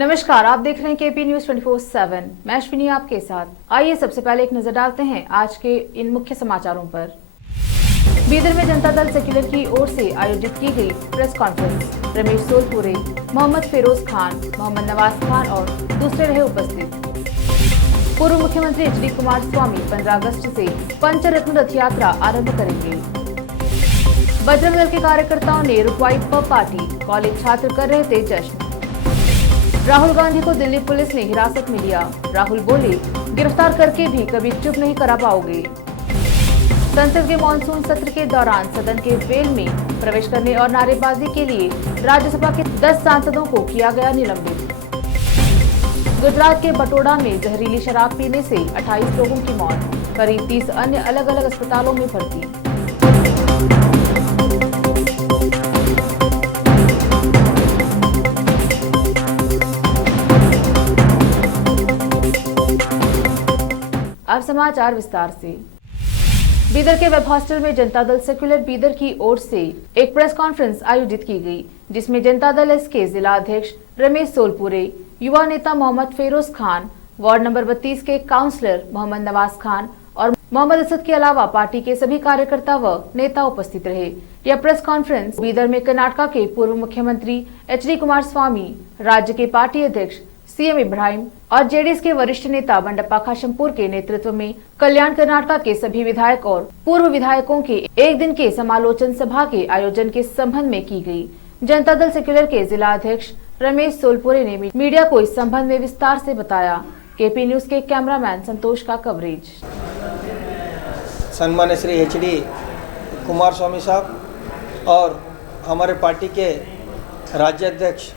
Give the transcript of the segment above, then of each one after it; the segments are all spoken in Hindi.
नमस्कार, आप देख रहे हैं केपी न्यूज 24/7। मैं अश्विनी आपके साथ। आइए सबसे पहले एक नजर डालते हैं आज के इन मुख्य समाचारों पर। बीदर में जनता दल सेक्युलर की ओर से आयोजित की गई प्रेस कॉन्फ्रेंस। रमेश सोलपुरे, मोहम्मद फिरोज खान, मोहम्मद नवाज खान और दूसरे रहे उपस्थित। पूर्व मुख्यमंत्री एचडी कुमारस्वामी 15 अगस्त से पंचरत्न रथ यात्रा आरंभ करेंगे। बजरंग दल के कार्यकर्ताओं ने रुकवाई पब पार्टी, कॉलेज छात्र कर रहे थे जश्न। राहुल गांधी को दिल्ली पुलिस ने हिरासत में लिया। राहुल बोले, गिरफ्तार करके भी कभी चुप नहीं करा पाओगे। संसद के मानसून सत्र के दौरान सदन के वेल में प्रवेश करने और नारेबाजी के लिए राज्यसभा के 10 सांसदों को किया गया निलंबित। गुजरात के बटोड़ा में जहरीली शराब पीने से 28 लोगों की मौत, करीब 30 अन्य अलग अलग अस्पतालों में भर्ती। अब समाचार विस्तार से। बीदर के वेब हॉस्टल में जनता दल सेक्युलर बीदर की ओर से एक प्रेस कॉन्फ्रेंस आयोजित की गई, जिसमें जनता दल एस के जिला अध्यक्ष रमेश सोलपुरे, युवा नेता मोहम्मद फिरोज खान, वार्ड नंबर 32 के काउंसलर मोहम्मद नवाज खान और मोहम्मद असद के अलावा पार्टी के सभी कार्यकर्ता व नेता उपस्थित रहे। यह प्रेस कॉन्फ्रेंस बीदर में कर्नाटक के पूर्व मुख्यमंत्री एचडी कुमारस्वामी, राज्य के पार्टी अध्यक्ष सीएम इब्राहिम और जेडीएस के वरिष्ठ नेता बंडप्पा खाशंपूर के नेतृत्व में कल्याण कर्नाटक के सभी विधायक और पूर्व विधायकों के एक दिन के समालोचन सभा के आयोजन के संबंध में की गई। जनता दल सेक्युलर के जिला अध्यक्ष रमेश सोलपुरे ने मीडिया को इस संबंध में विस्तार से बताया। केपी न्यूज के कैमरामैन संतोष का कवरेज। सम्मान्य श्री एचडी कुमारस्वामी साहब और हमारे पार्टी के राज्य अध्यक्ष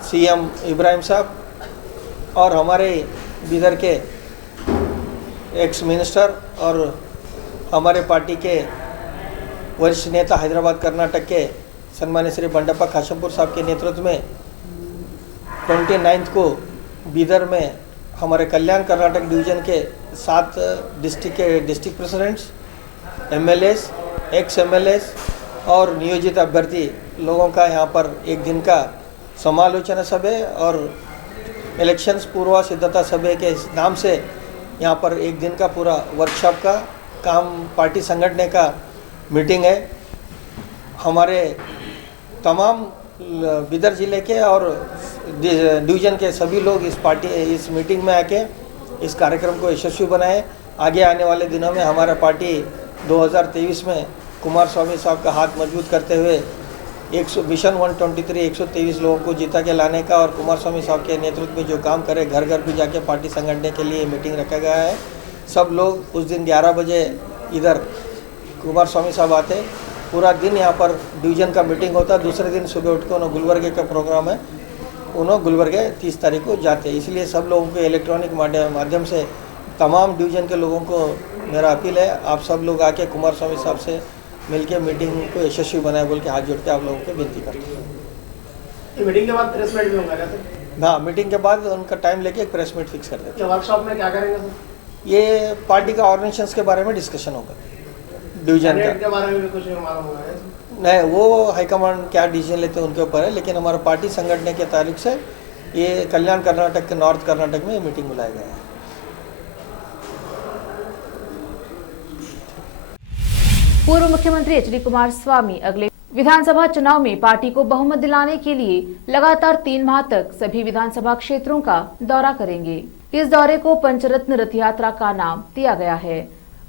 सीएम इब्राहिम साहब और हमारे बीदर के एक्स मिनिस्टर और हमारे पार्टी के वरिष्ठ नेता हैदराबाद कर्नाटक के सम्मान्य श्री बंडप्पा खाशंपूर साहब के नेतृत्व में 29 को बीदर में हमारे कल्याण कर्नाटक डिवीज़न के 7 डिस्ट्रिक्ट के district presidents, MLAs, ex MLAs और नियोजित अभ्यर्थी लोगों का यहाँ पर एक दिन का समालोचना सभा और इलेक्शंस पूर्व सिद्धता सभा के नाम से यहाँ पर एक दिन का पूरा वर्कशॉप का काम पार्टी संगठन का मीटिंग है। हमारे तमाम बीदर जिले के और डिवीज़न के सभी लोग इस मीटिंग में आके इस कार्यक्रम को यशस्वी बनाए। आगे आने वाले दिनों में हमारा पार्टी 2023 में कुमारस्वामी साहब का हाथ मजबूत करते हुए मिशन 123 123 लोगों को जीता के लाने का और कुमारस्वामी साहब के नेतृत्व में जो काम करे, घर घर भी जाके पार्टी संगठन के लिए मीटिंग रखा गया है। सब लोग उस दिन 11 बजे इधर कुमारस्वामी साहब आते, पूरा दिन यहाँ पर डिवीज़न का मीटिंग होता। दूसरे दिन सुबह उठ के उन्होंने गुलबर्गे का प्रोग्राम है, उन्होंने गुलबर्गे 30 तारीख को जाते। इसलिए सब लोगों को इलेक्ट्रॉनिक माध्यम से तमाम डिवीज़न के लोगों को मेरा अपील है, आप सब लोग आके कुमारस्वामी साहब से मिलके मीटिंग को यशस्वी बनाए बोल के हाथ जोड़ के आप लोगों को विनती करते हैं। मीटिंग के बाद प्रेस मीट भी होगा क्या? हाँ, मीटिंग के बाद उनका टाइम लेके एक प्रेस मीट फिक्स कर देते हैं। वर्कशॉप में क्या करेंगे सर? ये पार्टी का ऑर्गेनाइजेशंस के बारे में डिस्कशन होगा, डिवीजन के बारे में भी कुछ मालूम होगा? नहीं, वो हाईकमांड क्या डिसीजन लेते हैं उनके ऊपर है, लेकिन हमारा पार्टी संगठन के तारीख से ये कल्याण कर्नाटक के नॉर्थ कर्नाटक में मीटिंग बुलाया गया है। पूर्व मुख्यमंत्री एचडी कुमारस्वामी अगले विधानसभा चुनाव में पार्टी को बहुमत दिलाने के लिए लगातार 3 माह तक सभी विधानसभा क्षेत्रों का दौरा करेंगे। इस दौरे को पंचरत्न रथ यात्रा का नाम दिया गया है।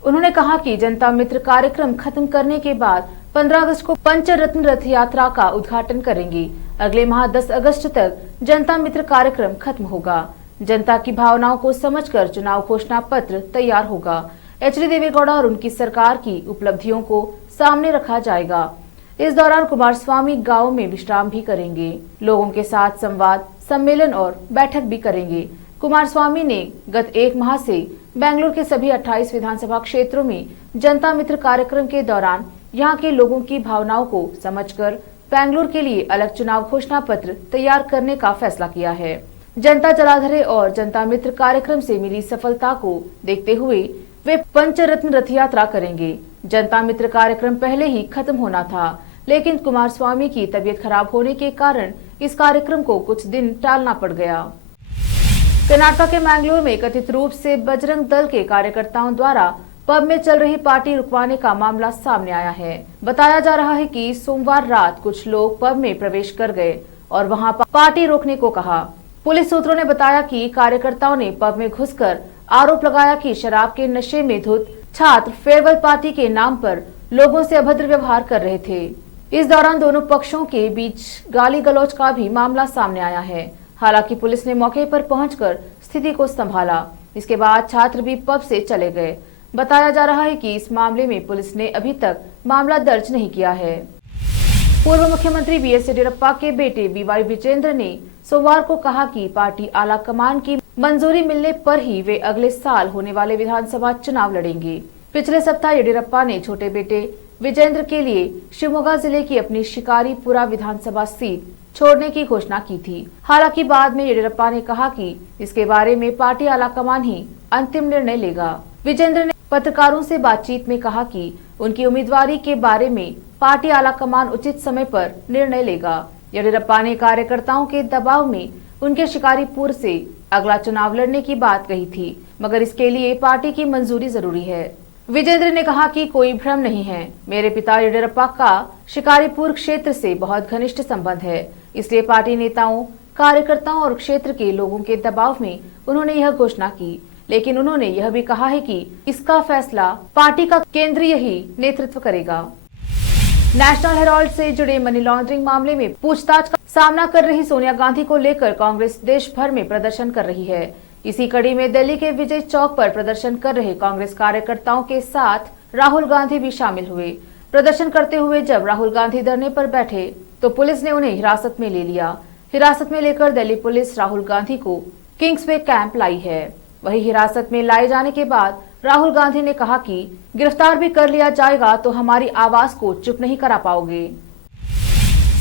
उन्होंने कहा कि जनता मित्र कार्यक्रम खत्म करने के बाद 15 अगस्त को पंचरत्न रथ यात्रा का उद्घाटन करेंगे। अगले माह 10 अगस्त तक जनता मित्र कार्यक्रम खत्म होगा। जनता की भावनाओं को समझकर चुनाव घोषणा पत्र तैयार होगा। एचडी देवेगौड़ा और उनकी सरकार की उपलब्धियों को सामने रखा जाएगा। इस दौरान कुमारस्वामी गांव में विश्राम भी करेंगे, लोगों के साथ संवाद, सम्मेलन और बैठक भी करेंगे। कुमारस्वामी ने गत 1 माह से बेंगलुरु के सभी 28 विधानसभा क्षेत्रों में जनता मित्र कार्यक्रम के दौरान यहां के लोगों की भावनाओं को समझकर बेंगलुरु के लिए अलग चुनाव घोषणा पत्र तैयार करने का फैसला किया है। जनता जलाधरे और जनता मित्र कार्यक्रम से मिली सफलता को देखते हुए वे पंचरत्न रथ यात्रा करेंगे। जनता मित्र कार्यक्रम पहले ही खत्म होना था, लेकिन कुमारस्वामी की तबीयत खराब होने के कारण इस कार्यक्रम को कुछ दिन टालना पड़ गया। कर्नाटक के मैंगलोर में कथित रूप से बजरंग दल के कार्यकर्ताओं द्वारा पब में चल रही पार्टी रुकवाने का मामला सामने आया है। बताया जा रहा है कि सोमवार रात कुछ लोग पब में प्रवेश कर गए और वहां पार्टी रोकने को कहा। पुलिस सूत्रों ने बताया कि कार्यकर्ताओं ने पब में घुसकर आरोप लगाया कि शराब के नशे में धुत छात्र फेयरवेल पार्टी के नाम पर लोगों से अभद्र व्यवहार कर रहे थे। इस दौरान दोनों पक्षों के बीच गाली गलौज का भी मामला सामने आया है। हालांकि पुलिस ने मौके पर पहुंचकर स्थिति को संभाला। इसके बाद छात्र भी पब से चले गए। बताया जा रहा है कि इस मामले में पुलिस ने अभी तक मामला दर्ज नहीं किया है। पूर्व मुख्यमंत्री बीएस येडियुरप्पा के बेटे बीवाई विजेंद्र ने सोमवार को कहा कि पार्टी आला कमान की मंजूरी मिलने पर ही वे अगले साल होने वाले विधानसभा चुनाव लड़ेंगे। पिछले सप्ताह येडियुरप्पा ने छोटे बेटे विजेंद्र के लिए शिवमोगा जिले की अपनी शिकारीपुरा विधानसभा सीट छोड़ने की घोषणा की थी। हालांकि बाद में येडियुरप्पा ने कहा कि इसके बारे में पार्टी आलाकमान ही अंतिम निर्णय लेगा। विजेंद्र ने पत्रकारों से बातचीत में कहा कि उनकी उम्मीदवारी के बारे में पार्टी आलाकमान उचित समय पर निर्णय लेगा। येडियुरप्पा ने कार्यकर्ताओं के दबाव में उनके शिकारीपुर से अगला चुनाव लड़ने की बात कही थी, मगर इसके लिए पार्टी की मंजूरी जरूरी है। विजेंद्र ने कहा कि कोई भ्रम नहीं है, मेरे पिता येडियुरप्पा का शिकारीपुर क्षेत्र से बहुत घनिष्ठ संबंध है, इसलिए पार्टी नेताओं, कार्यकर्ताओं और क्षेत्र के लोगों के दबाव में उन्होंने यह घोषणा की। लेकिन उन्होंने यह भी कहा है कि इसका फैसला पार्टी का केंद्रीय ही नेतृत्व करेगा। नेशनल हेराल्ड से जुड़े मनी लॉन्ड्रिंग मामले में पूछताछ का सामना कर रही सोनिया गांधी को लेकर कांग्रेस देश भर में प्रदर्शन कर रही है। इसी कड़ी में दिल्ली के विजय चौक पर प्रदर्शन कर रहे कांग्रेस कार्यकर्ताओं के साथ राहुल गांधी भी शामिल हुए। प्रदर्शन करते हुए जब राहुल गांधी धरने पर बैठे तो पुलिस ने उन्हें हिरासत में ले लिया। हिरासत में लेकर दिल्ली पुलिस राहुल गांधी को किंग्सवे कैंप लाई है। वहीं हिरासत में लाए जाने के बाद राहुल गांधी ने कहा कि गिरफ्तार भी कर लिया जाएगा तो हमारी आवाज को चुप नहीं करा पाओगे।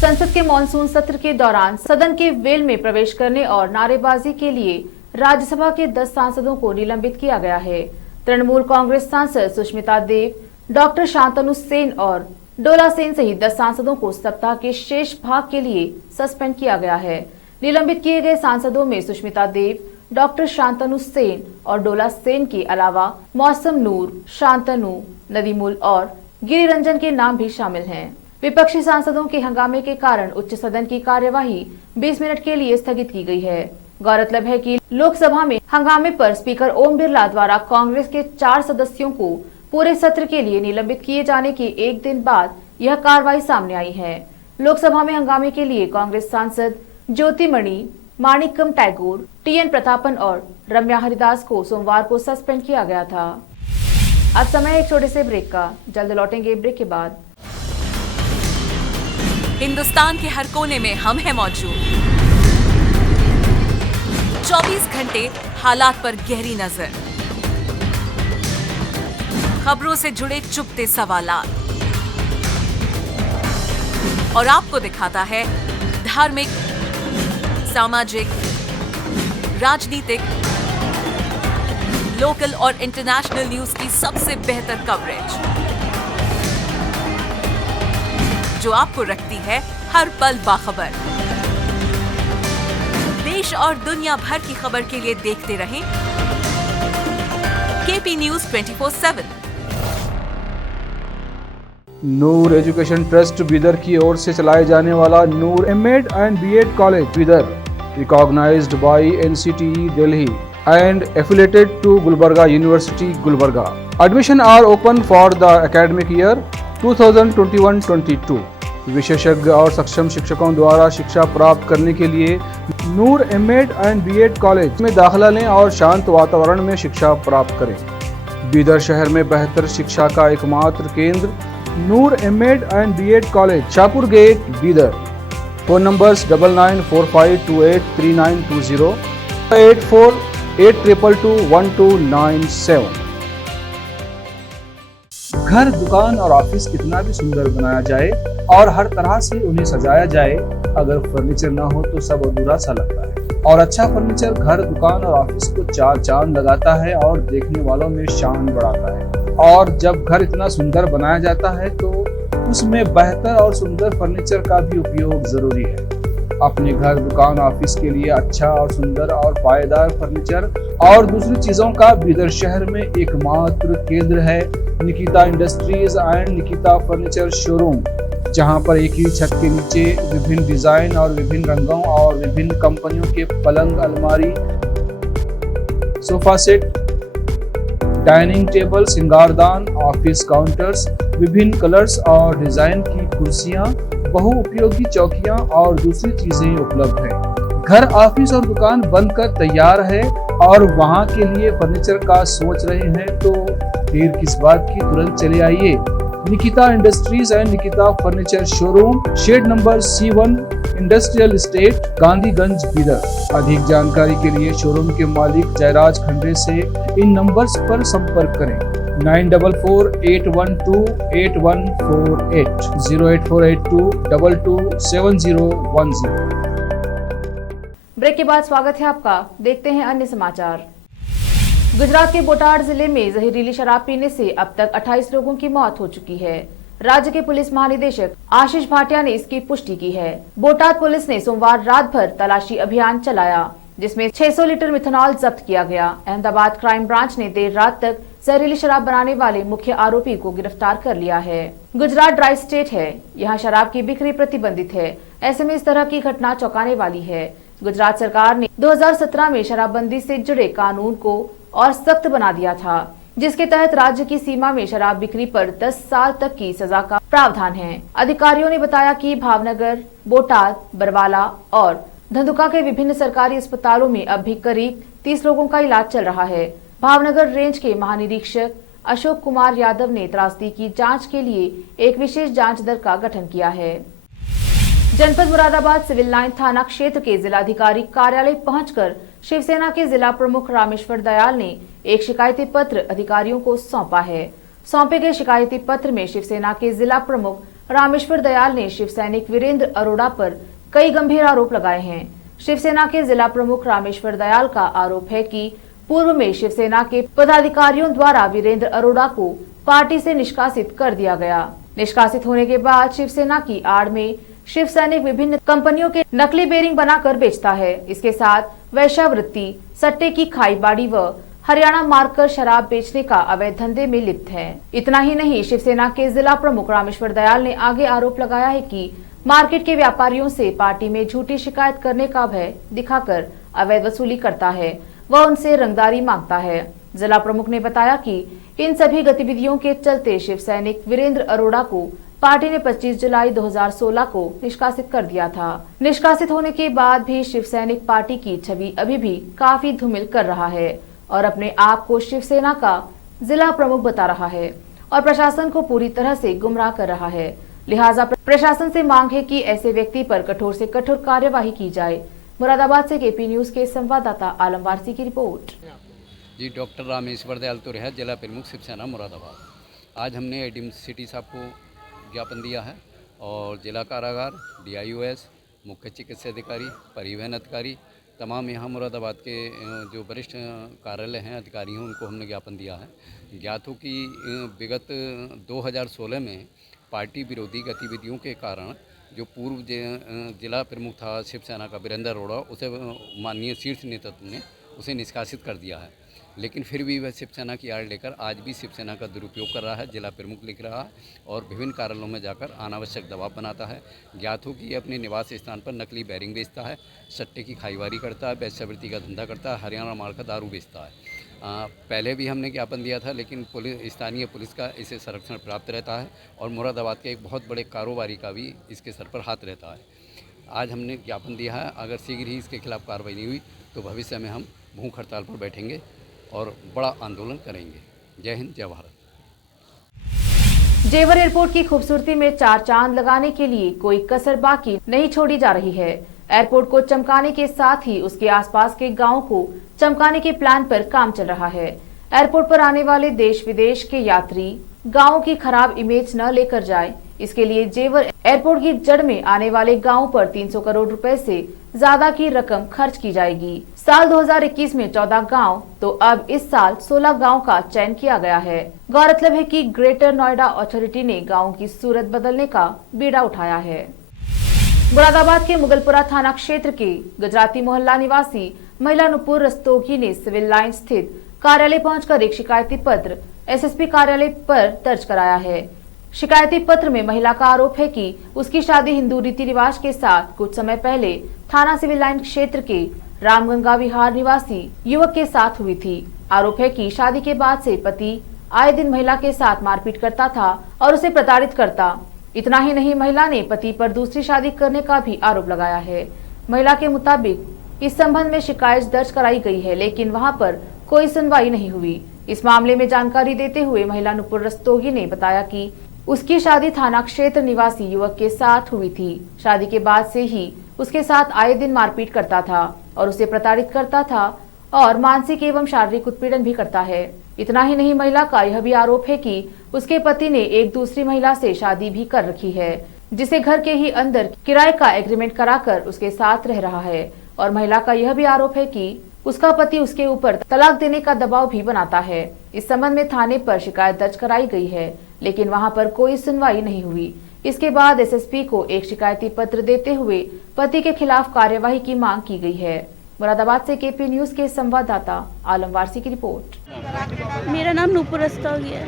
संसद के मॉनसून सत्र के दौरान सदन के वेल में प्रवेश करने और नारेबाजी के लिए राज्यसभा के 10 सांसदों को निलंबित किया गया है। तृणमूल कांग्रेस सांसद सुष्मिता देव, डॉक्टर शांतनु सेन और डोला सेन सहित 10 सांसदों को सप्ताह के शेष भाग के लिए सस्पेंड किया गया है। निलंबित किए गए सांसदों में सुष्मिता देव, डॉक्टर शांतनु सेन और डोला सेन के अलावा मौसम नूर, शांतनु, नदीमुल और गिरिरंजन के नाम भी शामिल हैं। विपक्षी सांसदों के हंगामे के कारण उच्च सदन की कार्यवाही 20 मिनट के लिए स्थगित की गई है। गौरतलब है कि लोकसभा में हंगामे पर स्पीकर ओम बिरला द्वारा कांग्रेस के 4 सदस्यों को पूरे सत्र के लिए निलंबित किए जाने के एक दिन बाद यह कार्रवाई सामने आई है। लोकसभा में हंगामे के लिए कांग्रेस सांसद ज्योतिमणि, माणिक्यम टैगोर, टीएन प्रतापन और रम्या हरिदास को सोमवार को सस्पेंड किया गया था। अब समय है एक छोटे से ब्रेक का, जल्द लौटेंगे ब्रेक के बाद। हिंदुस्तान के हर कोने में हम हैं मौजूद। 24 घंटे हालात पर गहरी नजर, खबरों से जुड़े चुपते सवालात और आपको दिखाता है धार्मिक, सामाजिक, राजनीतिक, लोकल और इंटरनेशनल न्यूज की सबसे बेहतर कवरेज, जो आपको रखती है हर पल बाखबर। देश और दुनिया भर की खबर के लिए देखते रहें KP news 24/7। Noor education trust Bidar की ओर से चलाए जाने वाला Noor MEd and BEd college Bidar, recognised by NCTE Delhi and affiliated to Gulbarga University, Gulbarga. Admission are open for the academic year 2021-22. विशेषज्ञ और सक्षम शिक्षकों द्वारा शिक्षा प्राप्त करने के लिए नूर एमएड एंड बीएड कॉलेज में दाखिला लें और शांत वातावरण में शिक्षा प्राप्त करें। बीदर शहर में बेहतर शिक्षा का एकमात्र केंद्र Noor MEd and BEd college, Shahpur gate, Bidar. Phone numbers 9945283920, 8482221297। घर, दुकान और ऑफिस कितना भी सुंदर बनाया जाए और हर तरह से उन्हें सजाया जाए, अगर फर्नीचर ना हो तो सब अधूरा सा लगता है। और अच्छा फर्नीचर घर, दुकान और ऑफिस को 4 चांद लगाता है और देखने वालों में शान बढ़ाता है। और जब घर इतना सुंदर बनाया जाता है तो उसमें बेहतर और सुंदर फर्नीचर का भी उपयोग जरूरी है। अपने घर, दुकान, ऑफिस के लिए अच्छा और सुंदर और पायदार फर्नीचर और दूसरी चीजों का बीदर शहर में एकमात्र केंद्र है Nikita industries and Nikita furniture showroom, जहां पर एक ही छत के नीचे विभिन्न डिजाइन और विभिन्न रंगों और विभिन्न कंपनियों के पलंग, अलमारी, सोफा सेट, डाइनिंग टेबल, श्रृंगारदान, ऑफिस काउंटर्स, विभिन्न कलर्स और डिजाइन की कुर्सियां, बहुउपयोगी चौकियां और दूसरी चीजें उपलब्ध हैं। घर, ऑफिस और दुकान बनकर तैयार है और वहां के लिए फर्नीचर का सोच रहे हैं तो देर किस बात की, तुरंत चले आइए। Nikita industries and Nikita furniture showroom, shed number C1, industrial estate, Gandhiganj, Bidar. अधिक जानकारी के लिए शोरूम के मालिक जयराज खंडे से इन नंबर्स पर संपर्क करें 9448128148 08482227010। ब्रेक के बाद स्वागत है आपका। देखते हैं अन्य समाचार। गुजरात के बोटाड जिले में जहरीली शराब पीने से अब तक 28 लोगों की मौत हो चुकी है। राज्य के पुलिस महानिदेशक आशीष भाटिया ने इसकी पुष्टि की है। बोटाद पुलिस ने सोमवार रात भर तलाशी अभियान चलाया, जिसमें 600 लीटर मिथेनॉल जब्त किया गया। अहमदाबाद क्राइम ब्रांच ने देर रात तक जहरीली शराब बनाने वाले मुख्य आरोपी को गिरफ्तार कर लिया है। गुजरात ड्राई स्टेट है, यहाँ शराब की बिक्री प्रतिबंधित है। ऐसे में इस तरह की घटना चौंकाने वाली है। गुजरात सरकार ने 2017 में शराबबंदी से जुड़े कानून को और सख्त बना दिया था, जिसके तहत राज्य की सीमा में शराब बिक्री पर 10 साल तक की सजा का प्रावधान है। अधिकारियों ने बताया कि भावनगर, बोटाद, बरवाला और धंधुका के विभिन्न सरकारी अस्पतालों में अब भी करीब 30 लोगों का इलाज चल रहा है। भावनगर रेंज के महानिरीक्षक अशोक कुमार यादव ने त्रासदी की जांच के लिए एक विशेष जांच दल का गठन किया है। जनपद मुरादाबाद सिविल लाइन थाना क्षेत्र के जिलाधिकारी कार्यालय पहुंचकर शिवसेना के जिला प्रमुख रामेश्वर दयाल ने एक शिकायती पत्र अधिकारियों को सौंपा है। सौंपे गए शिकायती पत्र में शिवसेना के जिला प्रमुख रामेश्वर दयाल ने शिव सैनिक वीरेंद्र अरोड़ा पर कई गंभीर आरोप लगाए हैं। शिवसेना के जिला प्रमुख रामेश्वर दयाल का आरोप है कि पूर्व में शिवसेना के पदाधिकारियों द्वारा वीरेंद्र अरोड़ा को पार्टी से निष्कासित कर दिया गया। निष्कासित होने के बाद शिवसेना की आड़ में शिव सैनिक विभिन्न कंपनियों के नकली बेरिंग बनाकर बेचता है। इसके साथ वैश्यावृत्ति, सट्टे की खाईबाड़ी व हरियाणा मारकर शराब बेचने का अवैध धंधे में लिप्त है। इतना ही नहीं, शिवसेना के जिला प्रमुख रामेश्वर दयाल ने आगे आरोप लगाया है कि मार्केट के व्यापारियों से पार्टी में झूठी शिकायत करने का भय दिखाकर अवैध वसूली करता है व उनसे रंगदारी मांगता है। जिला प्रमुख ने बताया कि इन सभी गतिविधियों के चलते शिव सैनिक वीरेंद्र अरोड़ा को पार्टी ने 25 जुलाई 2016 को निष्कासित कर दिया था। निष्कासित होने के बाद भी शिव सैनिक पार्टी की छवि अभी भी काफी धूमिल कर रहा है और अपने आप को शिवसेना का जिला प्रमुख बता रहा है और प्रशासन को पूरी तरह से गुमराह कर रहा है। लिहाजा प्रशासन से मांग है कि ऐसे व्यक्ति पर कठोर से कठोर कार्यवाही की जाए। मुरादाबाद से केपी न्यूज के संवाददाता आलम वारसी की रिपोर्ट। जी, डॉक्टर रामेश्वर दयाल तो है जिला प्रमुख शिवसेना मुरादाबाद। आज हमने एडीएम सिटी साहब को ज्ञापन दिया है और जिला कारागार, DIOS, मुख्य चिकित्सा अधिकारी, परिवहन अधिकारी, तमाम यहाँ मुरादाबाद के जो वरिष्ठ कार्यालय हैं, अधिकारी हैं, उनको हमने ज्ञापन दिया है। ज्ञात हो कि विगत 2016 में पार्टी विरोधी गतिविधियों के कारण जो पूर्व जिला प्रमुख था शिवसेना का वीरेंद्र अरोड़ा, उसे माननीय शीर्ष नेतृत्व ने उसे निष्कासित कर दिया है। लेकिन फिर भी वह शिवसेना की आड़ लेकर आज भी शिवसेना का दुरुपयोग कर रहा है। जिला प्रमुख लिख रहा है और विभिन्न कार्यालयों में जाकर अनावश्यक दबाव बनाता है। ज्ञात हो कि अपने निवास स्थान पर नकली बैरिंग बेचता है, सट्टे की खाईवारी करता है, वैश्यावृत्ति का धंधा करता है, हरियाणा माल का दारू बेचता है। पहले भी हमने ज्ञापन दिया था, लेकिन स्थानीय पुलिस का इसे संरक्षण प्राप्त रहता है और मुरादाबाद के एक बहुत बड़े कारोबारी का भी इसके सर पर हाथ रहता है। आज हमने ज्ञापन दिया है, अगर शीघ्र ही इसके खिलाफ कार्रवाई नहीं हुई तो भविष्य में हम भूख हड़ताल पर बैठेंगे और बड़ा आंदोलन करेंगे। जय हिंद, जय भारत। जेवर एयरपोर्ट की खूबसूरती में चार चांद लगाने के लिए कोई कसर बाकी नहीं छोड़ी जा रही है। एयरपोर्ट को चमकाने के साथ ही उसके आसपास के गांवों को चमकाने के प्लान पर काम चल रहा है। एयरपोर्ट पर आने वाले देश विदेश के यात्री गांवों की खराब इमेज न लेकर जाए, इसके लिए जेवर एयरपोर्ट की जड़ में आने वाले गांवों पर 300 करोड़ रुपए से ज्यादा की रकम खर्च की जाएगी। साल 2021 में 14 गांव तो अब इस साल 16 गांव का चयन किया गया है। गौरतलब है कि ग्रेटर नोएडा अथॉरिटी ने गाँव की सूरत बदलने का बीड़ा उठाया है। मुरादाबाद के मुगलपुरा थाना क्षेत्र के गुजराती मोहल्ला निवासी महिला नुपुर रस्तोगी ने सिविल लाइन स्थित कार्यालय पहुंचकर एक शिकायती पत्र एसएसपी कार्यालय पर दर्ज कराया है। शिकायती पत्र में महिला का आरोप है कि उसकी शादी हिंदू रीति रिवाज के साथ कुछ समय पहले थाना सिविल लाइन क्षेत्र के रामगंगा विहार निवासी युवक के साथ हुई थी। आरोप है कि शादी के बाद से पति आए दिन महिला के साथ मारपीट करता था और उसे प्रताड़ित करता। इतना ही नहीं, महिला ने पति पर दूसरी शादी करने का भी आरोप लगाया है। महिला के मुताबिक इस संबंध में शिकायत दर्ज कराई गई है, लेकिन वहां पर कोई सुनवाई नहीं हुई। इस मामले में जानकारी देते हुए महिला नुपुर रस्तोगी ने बताया कि उसकी शादी थाना क्षेत्र निवासी युवक के साथ हुई थी। शादी के बाद से ही उसके साथ आए दिन मारपीट करता था और उसे प्रताड़ित करता था और मानसिक एवं शारीरिक उत्पीड़न भी करता है। इतना ही नहीं, महिला का यह भी आरोप है कि उसके पति ने एक दूसरी महिला से शादी भी कर रखी है, जिसे घर के ही अंदर किराए का एग्रीमेंट कराकर उसके साथ रह रहा है। और महिला का यह भी आरोप है कि उसका पति उसके ऊपर तलाक देने का दबाव भी बनाता है। इस संबंध में थाने पर शिकायत दर्ज कराई गई है, लेकिन वहां पर कोई सुनवाई नहीं हुई। इसके बाद एसएसपी को एक शिकायती पत्र देते हुए पति के खिलाफ कार्यवाही की मांग की गई है। मुरादाबाद से केपी न्यूज के संवाददाता आलम वारसी की रिपोर्ट। मेरा नाम नुपुर रस्तोगी है।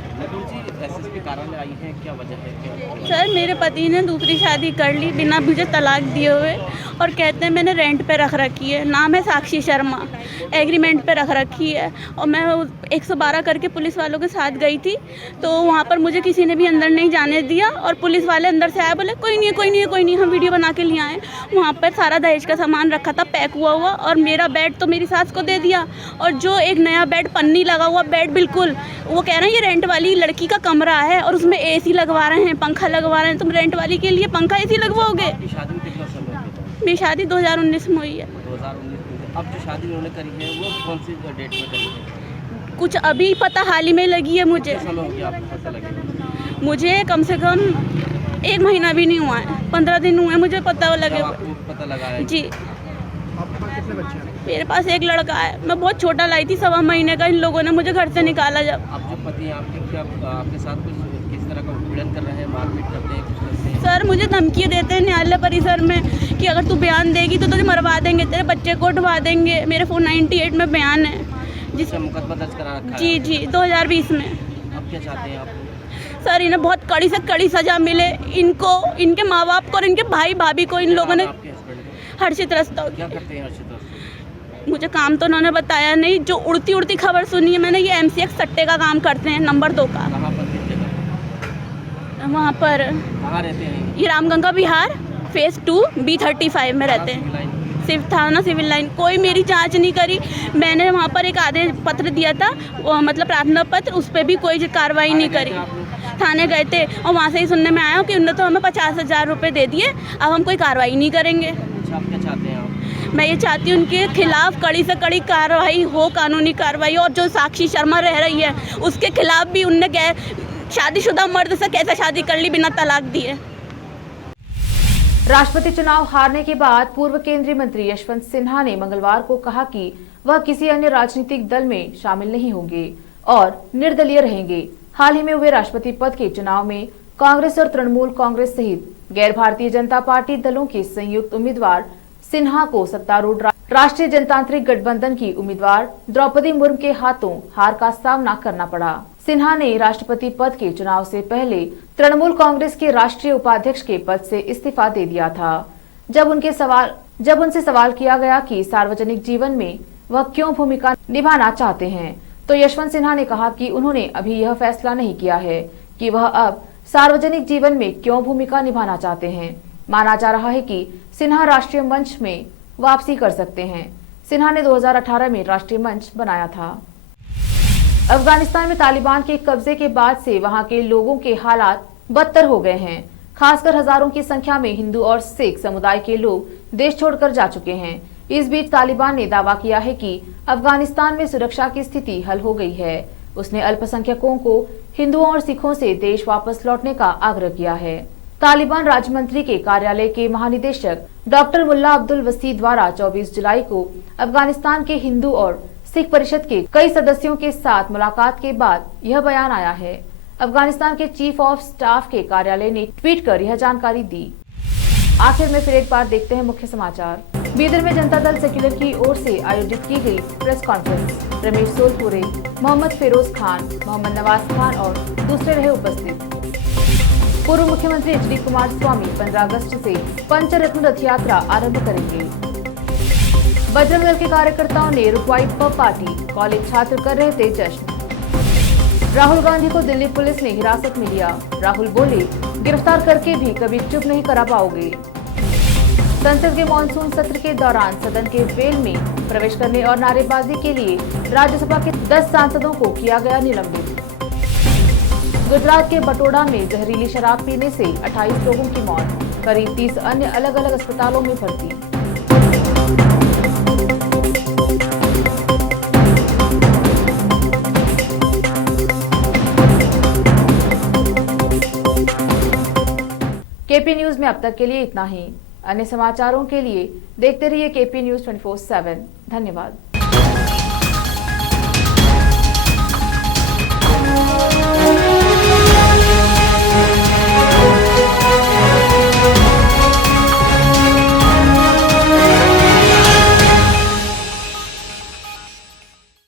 एसएसपी कार्यालय आई है, क्या वजह है? सर, मेरे पति ने दूसरी शादी कर ली बिना मुझे तलाक दिए हुए और कहते हैं मैंने रेंट पे रख रखी है। नाम है साक्षी शर्मा, एग्रीमेंट पे रख रखी है। और मैं 112 करके पुलिस वालों के साथ गई थी, तो वहाँ पर मुझे किसी ने भी अंदर नहीं जाने दिया और पुलिस वाले अंदर से आए, बोले कोई नहीं है, कोई नहीं है, कोई नहीं, हम वीडियो बना के लिए आए। वहाँ पर सारा दहेज का सामान रखा था पैक हुआ हुआ, और मेरा बेड तो मेरी सास को दे दिया, और जो एक नया बेड पन्नी लगा हुआ बेड, बिल्कुल वो कह रहे हैं ये रेंट वाली लड़की का कमरा है और उसमें एसी लगवा रहे हैं, पंखा लगवा रहे हैं। तुम रेंट वाली के लिए पंखा एसी लगवाओगे? मेरी शादी 2019 में हुई है। 2019 अब जो शादी उन्होंने करी है वो कौन सी डेट में करी है? कुछ अभी पता हाल ही में लगी है मुझे। समय हो गया आपको पता लगे? मुझे कम से कम 1 महीना भी नहीं हुआ है, 15 दिन हुए मुझे पता लगे। आपको पता लगा है? जी। आपके पास कितने बच्चे हैं? मेरे पास एक लड़का है, मैं बहुत छोटा लाई थी, 1.25 महीने का। इन लोगों ने मुझे घर से निकाला। जब आप जो पति हैं आपके, क्या आपके साथ कुछ किस तरह का उत्पीड़न कर रहे हैं, मारपीट करते हैं, कुछ करते हैं? सर, मुझे धमकी देते हैं न्यायालय परिसर में कि अगर तू बयान देगी तो तुझे मरवा देंगे, तेरे बच्चे को उठवा देंगे। मेरे 498 में बयान है, जिससे मुकदमा दर्ज करा रखा है। जी जी, 2020 में। अब क्या चाहते हैं आप? सर, इन्हें बहुत कड़ी से कड़ी सजा मिले, इनको, इनके माँ बाप को और इनके भाई भाभी को। इन लोगों ने आपके हस्बैंड को हर्षित रस्तोगी। क्या करते हैं हर्षित रस्तोगी? मुझे काम तो उन्होंने बताया नहीं, जो उड़ती उड़ती खबर सुनी है मैंने, ये MCX सट्टे का काम करते हैं, नंबर 2 का। कहाँ पर, किस जगह? वहाँ पर कहाँ रहते हैं? ये रामगंगा विहार फेज 2 B35 में रहते हैं, सिर्फ थाना सिविल लाइन। कोई मेरी जांच नहीं करी। मैंने वहाँ पर एक आदेश पत्र दिया था, वो मतलब प्रार्थना पत्र, उस पर भी कोई कार्रवाई नहीं करी। थाने गए थे और वहाँ से ही सुनने में आया कि उन्होंने तो हमें 50,000 रुपये दे दिए, अब हम कोई कार्रवाई नहीं करेंगे। अच्छा, आप क्या चाहते हैं आप? मैं ये चाहती हूँ उनके खिलाफ कड़ी से कड़ी कार्रवाई हो, कानूनी कार्रवाई। और जो साक्षी शर्मा रह रही है उसके खिलाफ भी, उनने शादीशुदा मर्द से कैसे शादी कर ली बिना तलाक दिए। राष्ट्रपति चुनाव हारने के बाद पूर्व केंद्रीय मंत्री यशवंत सिन्हा ने मंगलवार को कहा कि वह किसी अन्य राजनीतिक दल में शामिल नहीं होंगे और निर्दलीय रहेंगे। हाल ही में हुए राष्ट्रपति पद के चुनाव में कांग्रेस और तृणमूल कांग्रेस सहित गैर भारतीय जनता पार्टी दलों के संयुक्त उम्मीदवार सिन्हा को सत्तारूढ़ राष्ट्रीय जनतांत्रिक गठबंधन की उम्मीदवार द्रौपदी मुर्मू के हाथों हार का सामना करना पड़ा। सिन्हा ने राष्ट्रपति पद के चुनाव से पहले तृणमूल कांग्रेस के राष्ट्रीय उपाध्यक्ष के पद से इस्तीफा दे दिया था। जब उनसे सवाल किया गया कि सार्वजनिक जीवन में वह क्यों भूमिका निभाना चाहते हैं, तो यशवंत सिन्हा ने कहा कि उन्होंने अभी यह फैसला नहीं किया है कि वह अब सार्वजनिक जीवन में क्यों भूमिका निभाना चाहते हैं। माना जा रहा है कि सिन्हा राष्ट्रीय मंच में वापसी कर सकते हैं। सिन्हा ने 2018 में राष्ट्रीय मंच बनाया था। अफगानिस्तान में तालिबान के कब्जे के बाद से वहां के लोगों के हालात बदतर हो गए हैं। खासकर हजारों की संख्या में हिंदू और सिख समुदाय के लोग देश छोड़कर जा चुके हैं। इस बीच तालिबान ने दावा किया है कि अफगानिस्तान में सुरक्षा की स्थिति हल हो गई है। उसने अल्पसंख्यकों को हिंदुओं और सिखों से देश वापस लौटने का आग्रह किया है। तालिबान राज्य मंत्री के कार्यालय के महानिदेशक डॉक्टर मुल्ला अब्दुल वसी द्वारा 24 जुलाई को अफगानिस्तान के हिंदू और सिख परिषद के कई सदस्यों के साथ मुलाकात के बाद यह बयान आया है। अफगानिस्तान के चीफ ऑफ स्टाफ के कार्यालय ने ट्वीट कर यह जानकारी दी। आखिर में फिर एक बार देखते हैं मुख्य समाचार। बीदर में जनता दल सेक्युलर की ओर से आयोजित की गई प्रेस कॉन्फ्रेंस। रमेश सोलपुरे, मोहम्मद फिरोज खान, मोहम्मद नवाज खान और दूसरे रहे उपस्थित। पूर्व मुख्यमंत्री एचडी कुमारस्वामी 15 अगस्त से पंचरत्न रथ यात्रा आरंभ करेंगे। बजरंग दल के कार्यकर्ताओं ने रुकवाई पब पार्टी, कॉलेज छात्र कर रहे थे जश्न। राहुल गांधी को दिल्ली पुलिस ने हिरासत में लिया। राहुल बोले, गिरफ्तार करके भी कभी चुप नहीं करा पाओगे। संसद के मानसून सत्र के दौरान सदन के वेल में प्रवेश करने और नारेबाजी के लिए राज्यसभा के 10 सांसदों को किया गया निलंबित। गुजरात के बटोड़ा में जहरीली शराब पीने से 28 लोगों की मौत, करीब 30 अन्य अलग अलग अस्पतालों में भर्ती। केपी न्यूज में अब तक के लिए इतना ही। अन्य समाचारों के लिए देखते रहिए केपी न्यूज 24/7। धन्यवाद।